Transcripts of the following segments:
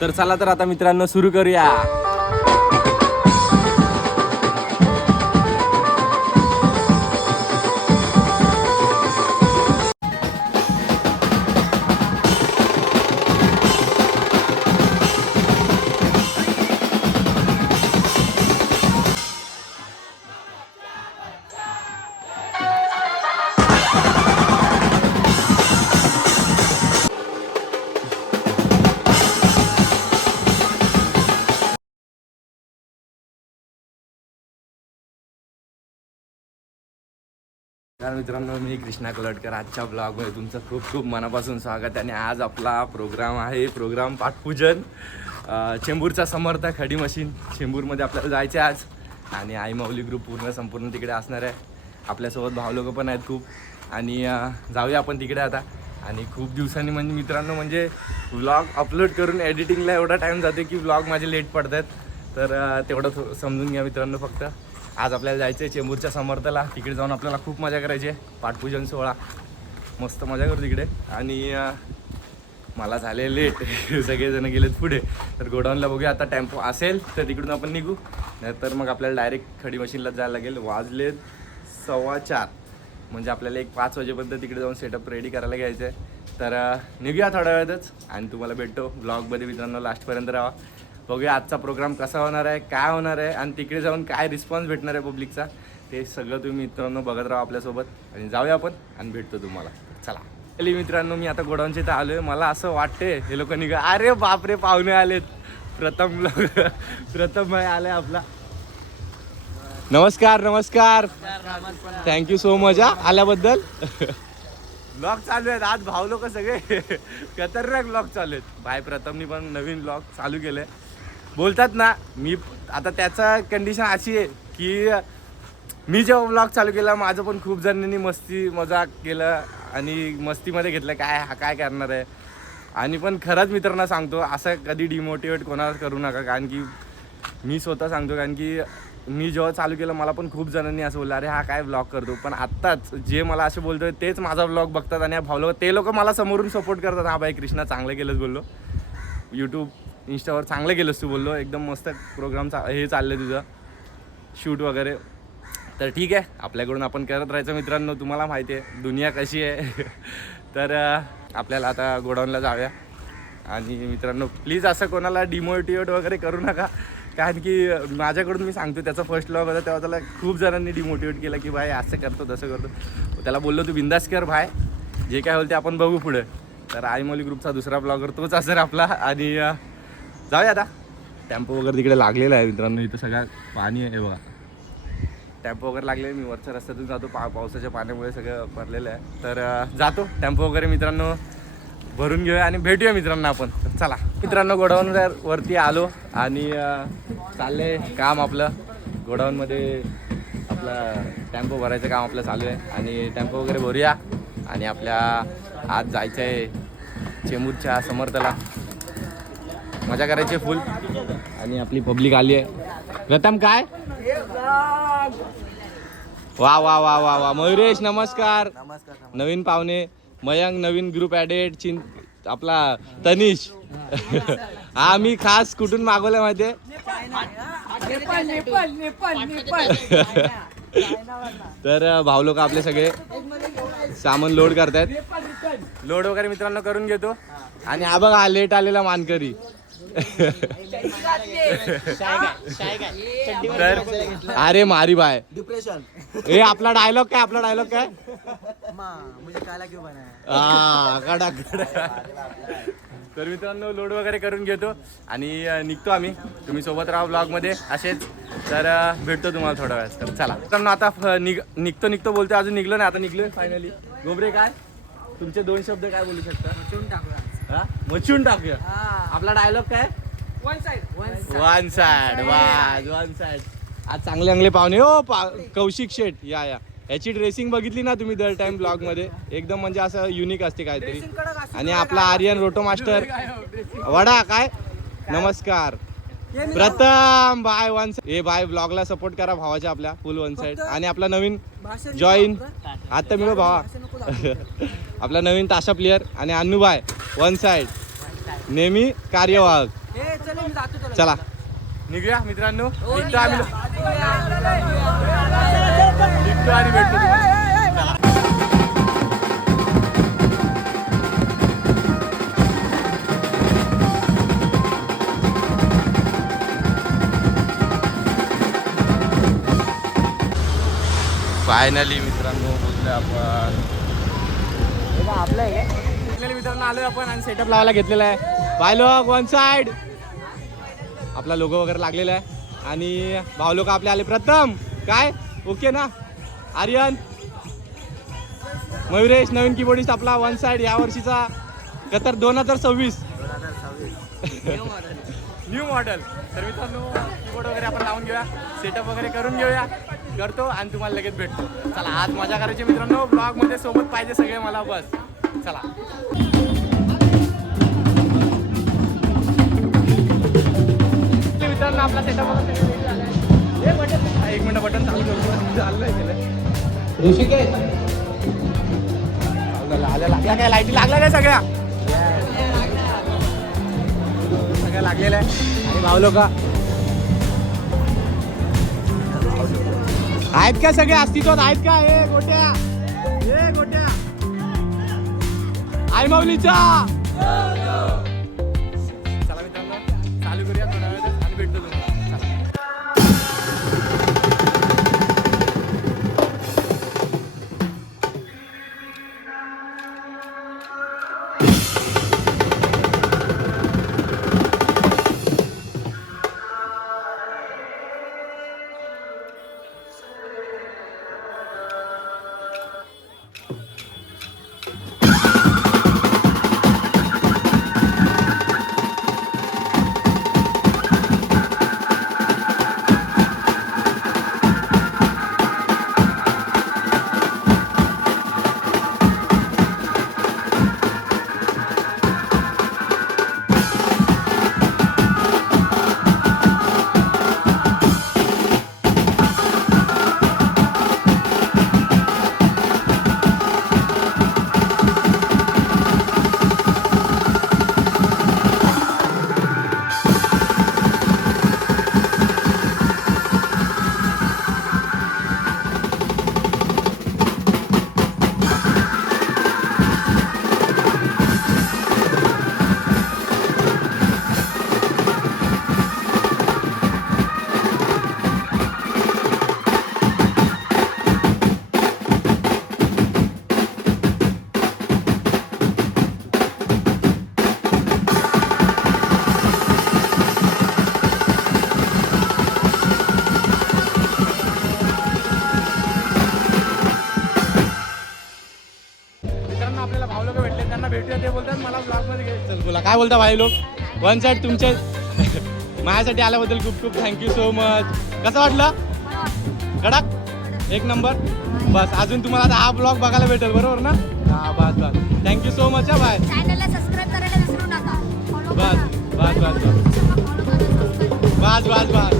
तर चला तर आता मित्रांनो सुरू करूया. तर मित्रांनो मी कृष्णा कलटकर. आजच्या ब्लॉगमध्ये तुमचं खूप खूप मनापासून स्वागत. आणि आज आपला प्रोग्राम आहे, प्रोग्राम पाठपूजन. चेंबूरचा समर्थ खडी मशीन चेंबूरमध्ये आपल्याला जायचे आज. आणि आई माऊली ग्रुप संपूर्ण तिकडे असणार आहे. आपल्यासोबत भाव लोक पण आहेत खूप. आणि जाऊया आपण तिकडे आता. आणि खूप दिवसांनी म्हणजे मित्रांनो म्हणजे व्लॉग अपलोड करून एडिटिंगला एवढा टाईम जाते की व्लॉग माझे लेट पडतात. तर तेवढं समजून घ्या मित्रांनो. फक्त आज आपल्याला जायचं आहे चेंबूरच्या समर्थला. तिकडे जाऊन आपल्याला खूप मजा करायची आहे. पाठपूजन सोहळा मस्त मजा करू तिकडे. आणि मला झाले लेट सगळेजण गेलेत पुढे. तर गोडाऊनला बघूया आता. टेम्पो असेल तर तिकडून आपण निघू, नाहीतर मग आपल्याला डायरेक्ट खडी मशीनलाच जायला लागेल. वाजलेत 4:15 म्हणजे आपल्याला 5 वाजेपर्यंत तिकडे जाऊन सेटअप रेडी करायला घ्यायचं आहे. तर निघूया थोड्या वेळातच आणि तुम्हाला भेटतो ब्लॉगमध्ये. मित्रांनो लास्टपर्यंत राहा. बघूया आजचा प्रोग्राम कसा होणार आहे, काय होणार आहे आणि तिकडे जाऊन काय रिस्पॉन्स भेटणार आहे पब्लिकचा. ते सगळं तुम्ही मित्रांनो बघत राहा आपल्यासोबत. आणि जाऊया आपण आणि भेटतो तुम्हाला. चला मित्रांनो मी आता गोडाऊनच्या इथं आलो आहे. मला असं वाटते हे लोक निघा. अरे बापरे पाहुणे आलेत. प्रथम भाई आलाय आपला. नमस्कार नमस्कार. थँक्यू सो मच आल्याबद्दल. ब्लॉग चालू आहेत आज. भाऊ लोक सगळे खतरनाक ब्लॉग चालू आहेत. भाई प्रथमनी पण नवीन ब्लॉग चालू केले. बोलतात ना मी आता त्याचा कंडिशन अशी आहे की मी जेव्हा ब्लॉग चालू केला माझं पण खूप जणांनी मस्ती मजाक केलं आणि मस्तीमध्ये घेतलं काय हा काय करणार आहे. आणि पण खरंच मित्रांना सांगतो असं कधी डिमोटिवेट कोणाला करू नका. कारण की मी स्वतः सांगतो, कारण की मी जेव्हा चालू केलं मला पण खूप जणांनी असं बोललं अरे हा काय ब्लॉग करतो. पण आत्ताच जे मला असे बोलतोय तेच माझा ब्लॉग बघतात आणि भावलो ते लोक मला समोरून सपोर्ट करतात. हा बाई कृष्णा चांगलं केलंच बोललो. यूट्यूब इंस्टावर चांगलं केलंस तू बोललो. एकदम मस्त प्रोग्राम हे चाललं तुझं शूट वगैरे. तर ठीक आहे आपल्याकडून आपण करत राहायचं मित्रांनो. तुम्हाला माहिती आहे दुनिया कशी आहे. तर आपल्याला आता गोडाऊनला जाऊया. आणि मित्रांनो प्लीज असं कोणाला डिमोटिवेट वगैरे करू नका. कारण की माझ्याकडून मी सांगतो त्याचा फर्स्ट ब्लॉग होता तेव्हा त्याला खूप जणांनी डिमोटिवेट केलं की भाई असं करतो तसं करतो. त्याला बोललो तू बिंदास कर भाई, जे काय होईल ते आपण बघू पुढे. तर आई माऊली ग्रुपचा दुसरा ब्लॉगर तोच असेल आपला. आणि जाऊया आता. टेम्पो वगैरे तिकडे लागलेला आहे मित्रांनो. इथं सगळं पाणी आहे बघा. टेम्पो वगैरे लागले. मी वरच्या रस्त्यातून जातो. पावसाच्या पाण्यामुळे सगळं भरलेलं आहे. तर जातो टेम्पो वगैरे मित्रांनो भरून घेऊया आणि भेटूया मित्रांनो आपण. चला मित्रांनो गोडाऊन वरती आलो आणि चाललंय काम आपलं. गोडाऊनमध्ये आपलं टेम्पो भरायचं काम आपलं चालू आहे. आणि टेम्पो वगैरे भरूया आणि आपल्या आज जायचं आहे चेंबूरच्या समर्थला. मजा करायची फुल. आणि आपली पब्लिक आली आहे. प्रथम काय वा वा वा वा वा. मयुरेश नमस्कार. नवीन पाहुणे मयंक नवीन ग्रुप ॲडेड. आपला तनिष हा मी खास कुठून मागवलं माहितीये तर भाऊ लोक आपले सगळे सामान लोड करतायत. लोड वगैरे मित्रांनो करून घेतो. आणि हा बघा लेट आलेला मानकरी. तर अरे मारी बाय डिप्रेशन. ए आपला डायलॉग काय आपला डायलॉग काय तर मित्रांनो लोड वगैरे करून घेतो आणि निघतो आम्ही. तुम्ही सोबत राहा ब्लॉगमध्ये असेच. तर भेटतो तुम्हाला थोड्या वेळात. तर चला मित्रांनो आता निघतो बोलतो. अजून निघलो नाही आता निघलोय फायनली. गोबरे काय तुमचे 2 शब्द काय बोलू शकता. मचून टाकूया. आपला डायलॉग काय वन साइड. One side. आज चांगले चांगले पाहुणे हो. कौशिक शेठ या याची ड्रेसिंग बघितली ना तुम्ही दर टाइम ब्लॉग मध्ये एकदम म्हणजे असं युनिक असते काहीतरी. आणि आपला आर्यन रोटो मास्टर वडा काय नमस्कार. प्रथम बाय वन साइड. हे बाय ब्लॉगला सपोर्ट करा भावाच्या आपल्या फुल वन साइड. आणि आपला नवीन जॉईन आता मी भावा आपला नवीन ताशा प्लेयर आणि अन्नूबाय वन साइड नेहमी कार्यवाहक. चला निघूया मित्रांनो. निघतो आम्ही निघतो आणि भेटतो तुम्हाला. चला. फायनली मित्रांनो बोलतोय आपण आपल्या मित्रांनो आलोय आपण आणि सेटअप लावायला घेतलेला आहे. बाय लोक वन साइड आपला लोगो वगैरे लागलेला आहे आणि भाऊ लोक आपले आले. प्रथम काय ओके ना. आर्यन मयुरेश नवीन कीबोर्डिस्ट आपला वन साइड या वर्षीचा कतर 2026 न्यू मॉडेल. तर मित्रांनो कीबोर्ड वगैरे आपण लावून घेऊया, सेटअप वगैरे करून घेऊया, करतो आणि तुम्हाला लगेच भेटतो. चला आज मजा करायची मित्रांनो. ब्लॉग मध्ये सोबत पाहिजे सगळे मला बस. चला मित्रांनो आपला सेटअप वगैरे एक मिनिट बटन चालू करतो. चाललंय केलं ऋषिकेश लागल्या काय लाईटी लागल्या काय सगळ्या सगळ्या लागलेल्या आहे. आणि भाऊ लोक आहेत का सगळे अस्तित्वात आहेत का. हे गोट्या आई माऊलीचा. चला मित्रांनो चालू करूया थोड्या वेळात आणि भेटतो तुम्हाला. काय बोलता भाई लोक. वन साइड तुमच्या माझ्यासाठी आल्याबद्दल खूप खूप थँक्यू सो मच. कसं वाटलं कडक एक नंबर. बस अजून तुम्हाला आता हा ब्लॉग बघायला भेटेल बरोबर ना. हा बस बस थँक्यू सो मच. बाय. चॅनलला सबस्क्राइब करायला विसरू नका. बस बस बस बस बस बस.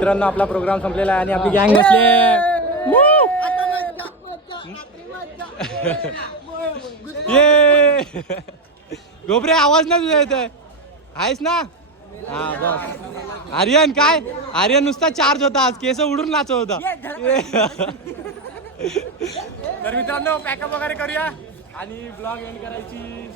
मित्रांनो आपला प्रोग्राम संपलेला आहे आणि आपली गँग बसली ये गोबरे आवाज ना तुझ्या इथे आहेस ना हा बस आर्यन काय आर्यन नुसता चार्ज होता आज केस उडून नाचत होता तर मित्रांनो पॅकअप वगैरे करूया आणि ब्लॉग एंड करायची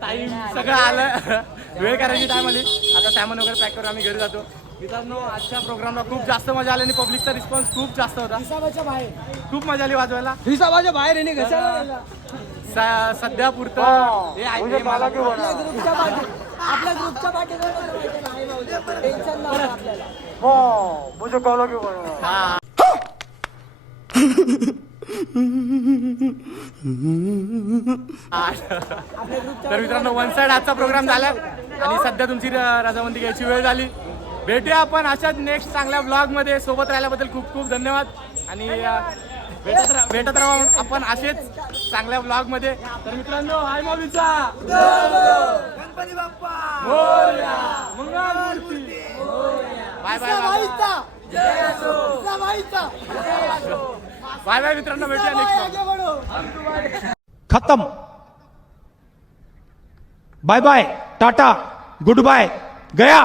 टाइम सगळं आलं वेळ करायची टाइम आली आता सामान वगैरे पॅक करून आम्ही घरी जातो मित्रांनो आजच्या प्रोग्रामला खूप जास्त मजा आली आणि पब्लिकचा रिस्पॉन्स खूप जास्त होता खूप मजा आली वाजवायला हिसाबाच्या बाहेर येणे कशाला सध्या पुरतं हे आहे मला आपल्या ग्रुपच्या पाठीवर टेन्शन नाही आपल्याला हा तर मित्रांनो वन साइड आजचा प्रोग्राम झाला आणि सध्या तुमची रजामंदी घ्यायची वेळ झाली भेटूया आपण अशाच नेक्स्ट चांगल्या ब्लॉग मध्ये सोबत राहिल्याबद्दल खूप खूप धन्यवाद आणि भेटत राहू आपण असेच चांगल्या ब्लॉग मध्ये तर मित्रांनो हाय मॉबीचा Ganpati Bappa Morya Mangalmurti bye bye bye bye मित्रांनो भेटूया नेक्स्ट खत्म bye bye tata good bye गया